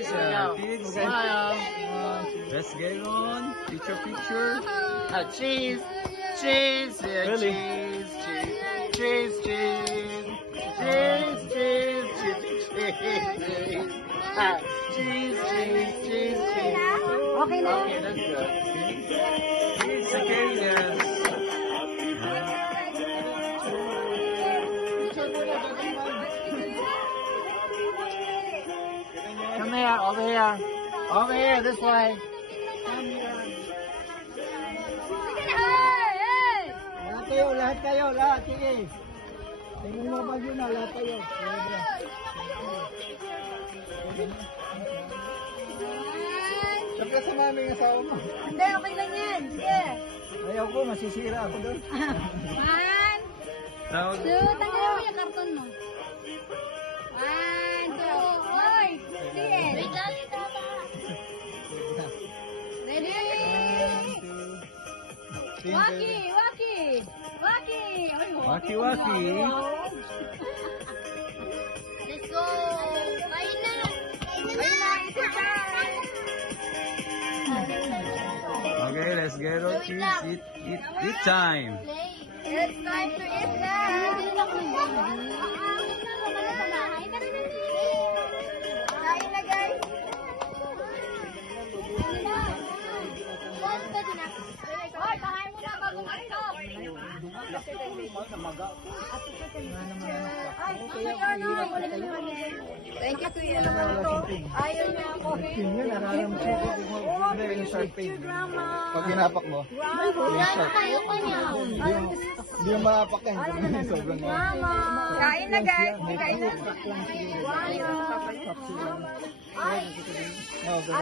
guys. Kids, smile. Let's get on. Picture. Cheese. Cheese. Really? Cheese. Cheese. Okay na? Okay, that's good. It's okay, yes. Come here, over here. Over here, this way. Lahat kayo, sige. Tingnan mo ba yun na, lahat kayo. Siyempre sa mami ng asawa mo. Hindi, okay lang yan. Sige. Ayaw ko, masisira ako doon. 1, 2, tanggalin mo yung karton mo. 1, 2, oy! Sige. Wait lang, tama. Ready? Waki! Let's go! Kain na! Okay, let's get on cheese. Eat time. It's time to eat na! Kain na, guys! Hoy, kain mo na bago ito! Thank you, Kuya naman ito. Ayaw niya ako. Yun, nararamdaman ko kung yung sharp pain. Pag hinapak mo, hindi yung maapak yan. Sobrang Kain na, guys. Kain na. Okay.